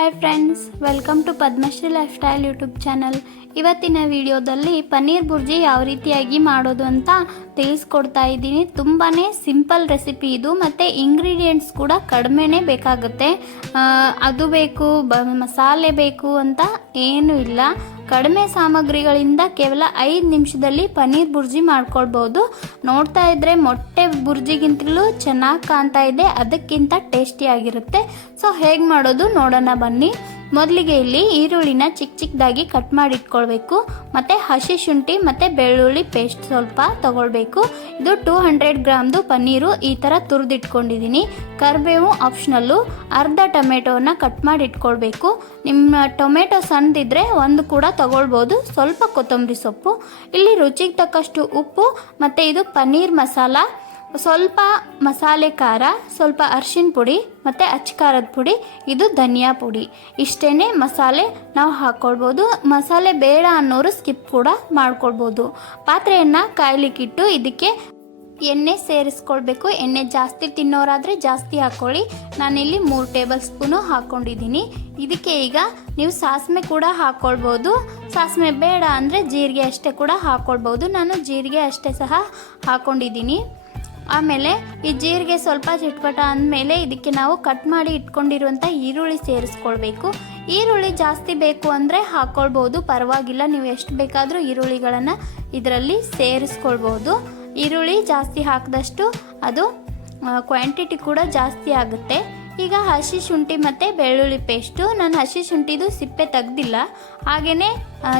Hi friends welcome to Padmashree life style YouTube channel ಇವತ್ತಿನ ವಿಡಿಯೋದಲ್ಲಿ ಪನ್ನೀರ್ ಬುರ್ಜಿ ಯಾವ ರೀತಿಯಾಗಿ ಮಾಡೋದು ಅಂತ ತಿಳಿಸ್ಕೊಡ್ತಾ ಇದ್ದೀನಿ. ತುಂಬಾ ಸಿಂಪಲ್ ರೆಸಿಪಿ ಇದು ಮತ್ತು ಇಂಗ್ರೀಡಿಯೆಂಟ್ಸ್ ಕೂಡ ಕಡಿಮೆನೇ ಬೇಕಾಗುತ್ತೆ. ಅದು ಬೇಕು ಮಸಾಲೆ ಬೇಕು ಅಂತ ಏನೂ ಇಲ್ಲ. ಕಡಿಮೆ ಸಾಮಗ್ರಿಗಳಿಂದ ಕೇವಲ ಐದು ನಿಮಿಷದಲ್ಲಿ ಪನ್ನೀರ್ ಬುರ್ಜಿ ಮಾಡ್ಕೊಳ್ಬೋದು. ನೋಡ್ತಾ ಇದ್ರೆ ಮೊಟ್ಟೆ ಬುರ್ಜಿಗಿಂತಲೂ ಚೆನ್ನಾಗಿ ಕಾಣ್ತಾ ಇದೆ. ಅದಕ್ಕಿಂತ ಟೇಸ್ಟಿಯಾಗಿರುತ್ತೆ ಸೊ, ಹೇಗೆ ಮಾಡೋದು ನೋಡೋಣ ಬನ್ನಿ. ಮೊದಲಿಗೆ ಇಲ್ಲಿ ಈರುಳ್ಳಿನ ಚಿಕ್ಕ ಚಿಕ್ಕದಾಗಿ ಕಟ್ ಮಾಡಿ ಇಟ್ಕೊಳ್ಬೇಕು ಮತ್ತು ಹಸಿ ಶುಂಠಿ ಮತ್ತು ಬೆಳ್ಳುಳ್ಳಿ ಪೇಸ್ಟ್ ಸ್ವಲ್ಪ ತಗೊಳ್ಬೇಕು. ಇದು ಟೂ ಹಂಡ್ರೆಡ್ ಗ್ರಾಮ್ದು ಪನ್ನೀರು ಈ ಥರ ತುರಿದಿಟ್ಕೊಂಡಿದ್ದೀನಿ ಕರಿಬೇವು ಆಪ್ಷನಲ್ಲು ಅರ್ಧ ಟೊಮೆಟೋನ ಕಟ್ ಮಾಡಿ ಇಟ್ಕೊಳ್ಬೇಕು ನಿಮ್ಮ ಟೊಮೆಟೊ ಸಣ್ಣದಿದ್ದರೆ ಒಂದು ಕೂಡ ತಗೊಳ್ಬೋದು. ಸ್ವಲ್ಪ ಕೊತ್ತಂಬರಿ ಸೊಪ್ಪು. ಇಲ್ಲಿ ರುಚಿಗೆ ತಕ್ಕಷ್ಟು ಉಪ್ಪು ಮತ್ತು ಇದು ಪನ್ನೀರ್ ಮಸಾಲ. ಸ್ವಲ್ಪ ಮಸಾಲೆ ಖಾರ, ಸ್ವಲ್ಪ ಅರ್ಶಿನ ಪುಡಿ ಮತ್ತು ಅಚ್ಚಕಾರದ ಪುಡಿ, ಇದು ಧನಿಯಾ ಪುಡಿ. ಇಷ್ಟೇ ಮಸಾಲೆ ನಾವು ಹಾಕ್ಕೊಳ್ಬೋದು ಮಸಾಲೆ ಬೇಡ ಅನ್ನೋರು ಸ್ಕಿಪ್ ಕೂಡ ಮಾಡ್ಕೊಳ್ಬೋದು. ಪಾತ್ರೆಯನ್ನು ಕಾಯ್ಲಿಕ್ಕಿಟ್ಟು ಇದಕ್ಕೆ ಎಣ್ಣೆ ಸೇರಿಸ್ಕೊಳ್ಬೇಕು. ಎಣ್ಣೆ ಜಾಸ್ತಿ ತಿನ್ನೋರಾದರೆ ಜಾಸ್ತಿ ಹಾಕ್ಕೊಳ್ಳಿ ನಾನಿಲ್ಲಿ ಮೂರು ಟೇಬಲ್ ಸ್ಪೂನು ಹಾಕ್ಕೊಂಡಿದ್ದೀನಿ ಇದಕ್ಕೆ ಈಗ ನೀವು ಸಾಸಿವೆ ಕೂಡ ಹಾಕ್ಕೊಳ್ಬೋದು ಸಾಸಿವೆ ಬೇಡ ಅಂದರೆ ಜೀರಿಗೆ ಅಷ್ಟೇ ಕೂಡ ಹಾಕ್ಕೊಳ್ಬೋದು ನಾನು ಜೀರಿಗೆ ಅಷ್ಟೇ ಸಹ ಹಾಕ್ಕೊಂಡಿದ್ದೀನಿ ಆಮೇಲೆ ಈ ಜೀರಿಗೆ ಸ್ವಲ್ಪ ಚಿಟ್ಪಟ ಅಂದಮೇಲೆ ಇದಕ್ಕೆ ನಾವು ಕಟ್ ಮಾಡಿ ಇಟ್ಕೊಂಡಿರುವಂಥ ಈರುಳ್ಳಿ ಸೇರಿಸ್ಕೊಳ್ಬೇಕು. ಈರುಳ್ಳಿ ಜಾಸ್ತಿ ಬೇಕು ಅಂದರೆ ಹಾಕ್ಕೊಳ್ಬೋದು ಪರವಾಗಿಲ್ಲ. ನೀವು ಎಷ್ಟು ಬೇಕಾದರೂ ಈರುಳ್ಳಿಗಳನ್ನು ಇದರಲ್ಲಿ ಸೇರಿಸ್ಕೊಳ್ಬೋದು. ಈರುಳ್ಳಿ ಜಾಸ್ತಿ ಹಾಕಿದಷ್ಟು ಅದು ಕ್ವಾಂಟಿಟಿ ಕೂಡ ಜಾಸ್ತಿ ಆಗುತ್ತೆ. ಈಗ ಹಸಿ ಶುಂಠಿ ಮತ್ತು ಬೆಳ್ಳುಳ್ಳಿ ಪೇಸ್ಟು ನಾನು ಹಸಿ ಶುಂಠಿದು ಸಿಪ್ಪೆ ತೆಗ್ದಿಲ್ಲ. ಹಾಗೆಯೇ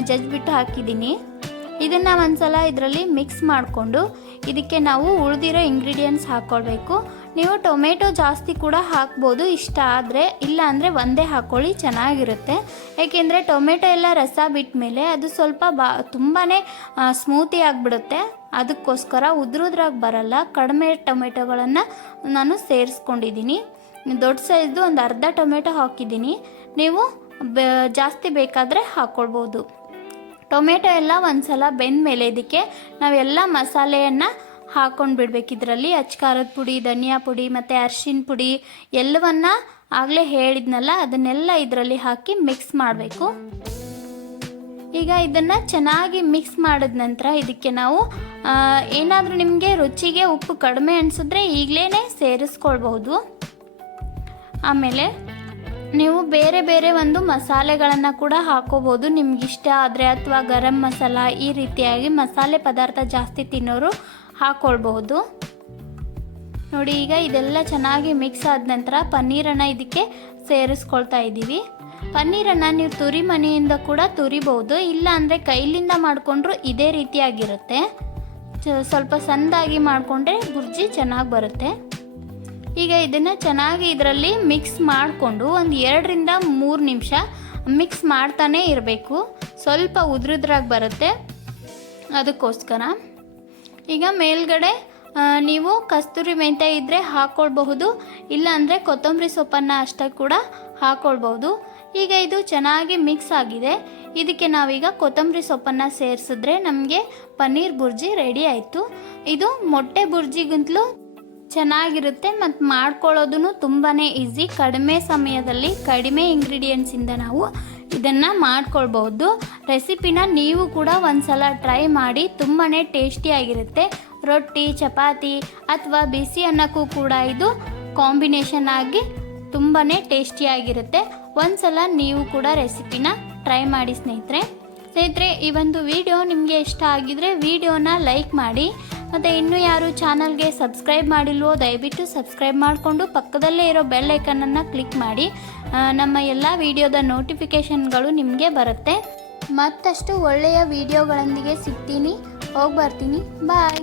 ಜಜ್ಬಿಟ್ಟು ಹಾಕಿದ್ದೀನಿ. ಇದನ್ನು ಒಂದ್ಸಲ ಇದರಲ್ಲಿ ಮಿಕ್ಸ್ ಮಾಡಿಕೊಂಡು ಇದಕ್ಕೆ ನಾವು ಉಳಿದಿರೋ ಇಂಗ್ರೀಡಿಯೆಂಟ್ಸ್ ಹಾಕ್ಕೊಳ್ಬೇಕು ನೀವು ಟೊಮೆಟೊ ಜಾಸ್ತಿ ಕೂಡ ಹಾಕ್ಬೋದು, ಇಷ್ಟ ಆದರೆ. ಇಲ್ಲ ಅಂದರೆ ಒಂದೇ ಹಾಕ್ಕೊಳ್ಳಿ ಚೆನ್ನಾಗಿರುತ್ತೆ. ಏಕೆಂದರೆ ಟೊಮೆಟೊ ಎಲ್ಲ ರಸ ಬಿಟ್ಟ ಮೇಲೆ ಅದು ಸ್ವಲ್ಪ ಬಾ ತುಂಬಾ ಸ್ಮೂತಿ ಆಗಿಬಿಡುತ್ತೆ. ಅದಕ್ಕೋಸ್ಕರ ಉದ್ರುದ್ರಾಗಿ ಬರಲ್ಲ. ಕಡಿಮೆ ಟೊಮೆಟೊಗಳನ್ನು ನಾನು ಸೇರಿಸ್ಕೊಂಡಿದ್ದೀನಿ ದೊಡ್ಡ ಸೈಜ್ದು ಒಂದು ಅರ್ಧ ಟೊಮೆಟೊ ಹಾಕಿದ್ದೀನಿ ನೀವು ಜಾಸ್ತಿ ಬೇಕಾದರೆ ಹಾಕ್ಕೊಳ್ಬೋದು ಟೊಮೆಟೊ ಎಲ್ಲ ಒಂದ್ಸಲ ಬೆಂದ ಮೇಲೆ ಇದಕ್ಕೆ ನಾವೆಲ್ಲ ಮಸಾಲೆಯನ್ನು ಹಾಕೊಂಡು ಬಿಡ್ಬೇಕು ಇದರಲ್ಲಿ ಅಚ್ಕಾರದ ಪುಡಿ, ಧನಿಯಾ ಪುಡಿ ಮತ್ತು ಅರ್ಶಿನ ಪುಡಿ ಎಲ್ಲವನ್ನ ಆಗಲೇ ಹೇಳಿದ್ನಲ್ಲ, ಅದನ್ನೆಲ್ಲ ಇದರಲ್ಲಿ ಹಾಕಿ ಮಿಕ್ಸ್ ಮಾಡಬೇಕು. ಈಗ ಇದನ್ನು ಚೆನ್ನಾಗಿ ಮಿಕ್ಸ್ ಮಾಡಿದ ನಂತರ ಇದಕ್ಕೆ ನಾವು ಏನಾದರೂ ನಿಮಗೆ ರುಚಿಗೆ ಉಪ್ಪು ಕಡಿಮೆ ಅನಿಸಿದ್ರೆ ಈಗಲೇ ಸೇರಿಸ್ಕೊಳ್ಬಹುದು. ಆಮೇಲೆ ನೀವು ಬೇರೆ ಬೇರೆ ಒಂದು ಮಸಾಲೆಗಳನ್ನು ಕೂಡ ಹಾಕೋಬೋದು. ನಿಮ್ಗೆ ಇಷ್ಟ ಆದರೆ ಅಥವಾ ಗರಂ ಮಸಾಲ ಈ ರೀತಿಯಾಗಿ ಮಸಾಲೆ ಪದಾರ್ಥ ಜಾಸ್ತಿ ತಿನ್ನೋರು ಹಾಕ್ಕೊಳ್ಬಹುದು ನೋಡಿ, ಈಗ ಇದೆಲ್ಲ ಚೆನ್ನಾಗಿ ಮಿಕ್ಸ್ ಆದ ನಂತರ ಪನ್ನೀರನ್ನು ಇದಕ್ಕೆ ಸೇರಿಸ್ಕೊಳ್ತಾ ಇದ್ದೀವಿ. ಪನ್ನೀರನ್ನು ನೀವು ತುರಿ ಮನೆಯಿಂದ ಕೂಡ ತುರಿಬಹುದು. ಇಲ್ಲ ಅಂದರೆ ಕೈಲಿಂದ ಮಾಡಿಕೊಂಡ್ರು ಇದೇ ರೀತಿಯಾಗಿರುತ್ತೆ. ಸ್ವಲ್ಪ ಸಣ್ಣದಾಗಿ ಮಾಡಿಕೊಂಡ್ರೆ ಬುರ್ಜಿ ಚೆನ್ನಾಗಿ ಬರುತ್ತೆ. ಈಗ ಇದನ್ನು ಚೆನ್ನಾಗಿ ಇದರಲ್ಲಿ ಮಿಕ್ಸ್ ಮಾಡಿಕೊಂಡು ಒಂದು ಎರಡರಿಂದ ಮೂರು ನಿಮಿಷ ಮಿಕ್ಸ್ ಮಾಡ್ತಾನೇ ಇರಬೇಕು. ಸ್ವಲ್ಪ ಉದ್ರುದ್ರಾಗಿ ಬರುತ್ತೆ. ಅದಕ್ಕೋಸ್ಕರ. ಈಗ ಮೇಲ್ಗಡೆ ನೀವು ಕಸ್ತೂರಿ ಮೆಂತ್ಯ ಇದ್ದರೆ ಹಾಕ್ಕೊಳ್ಬಹುದು ಇಲ್ಲ ಅಂದರೆ ಕೊತ್ತಂಬರಿ ಸೊಪ್ಪನ್ನು ಅಷ್ಟೇ ಕೂಡ ಹಾಕ್ಕೊಳ್ಬಹುದು ಈಗ ಇದು ಚೆನ್ನಾಗಿ ಮಿಕ್ಸ್ ಆಗಿದೆ. ಇದಕ್ಕೆ ನಾವೀಗ ಕೊತ್ತಂಬರಿ ಸೊಪ್ಪನ್ನು ಸೇರಿಸಿದ್ರೆ ನಮಗೆ ಪನ್ನೀರ್ ಬುರ್ಜಿ ರೆಡಿ ಆಯಿತು. ಇದು ಮೊಟ್ಟೆ ಬುರ್ಜಿಗಿಂತಲೂ ಚೆನ್ನಾಗಿರುತ್ತೆ ಮತ್ತು ಮಾಡ್ಕೊಳ್ಳೋದು ತುಂಬಾ ಈಸಿ ಕಡಿಮೆ ಸಮಯದಲ್ಲಿ ಕಡಿಮೆ ಇಂಗ್ರೀಡಿಯೆಂಟ್ಸಿಂದ ನಾವು ಇದನ್ನು ಮಾಡ್ಕೊಳ್ಬಹುದು. ರೆಸಿಪಿನ ನೀವು ಕೂಡ ಒಂದ್ಸಲ ಟ್ರೈ ಮಾಡಿ ತುಂಬಾ ಟೇಸ್ಟಿಯಾಗಿರುತ್ತೆ ರೊಟ್ಟಿ, ಚಪಾತಿ ಅಥವಾ ಬಿಸಿ ಅನ್ನಕ್ಕೂ ಕೂಡ ಇದು ಕಾಂಬಿನೇಷನ್ ಆಗಿ ತುಂಬಾ ಟೇಸ್ಟಿಯಾಗಿರುತ್ತೆ ಒಂದ್ಸಲ ನೀವು ಕೂಡ ರೆಸಿಪಿನ ಟ್ರೈ ಮಾಡಿ ಸ್ನೇಹಿತರೆ. ಸ್ನೇಹಿತರೆ, ಈ ಒಂದು ವಿಡಿಯೋ ನಿಮಗೆ ಇಷ್ಟ ಆಗಿದ್ರೆ ವಿಡಿಯೋನ ಲೈಕ್ ಮಾಡಿ. ಮತ್ತು ಇನ್ನೂ ಯಾರು ಚಾನಲ್ಗೆ ಸಬ್ಸ್ಕ್ರೈಬ್ ಮಾಡಿಲ್ವೋ ದಯವಿಟ್ಟು ಸಬ್ಸ್ಕ್ರೈಬ್ ಮಾಡಿಕೊಂಡು ಪಕ್ಕದಲ್ಲೇ ಇರೋ ಬೆಲ್ ಐಕನನ್ನು ಕ್ಲಿಕ್ ಮಾಡಿ ನಮ್ಮ ಎಲ್ಲ ವಿಡಿಯೋದ ನೋಟಿಫಿಕೇಷನ್ಗಳು ನಿಮಗೆ ಬರುತ್ತೆ. ಮತ್ತಷ್ಟು ಒಳ್ಳೆಯ ವಿಡಿಯೋಗಳೊಂದಿಗೆ ಸಿಗ್ತೀನಿ. ಹೋಗಿ ಬರ್ತೀನಿ. ಬಾಯ್.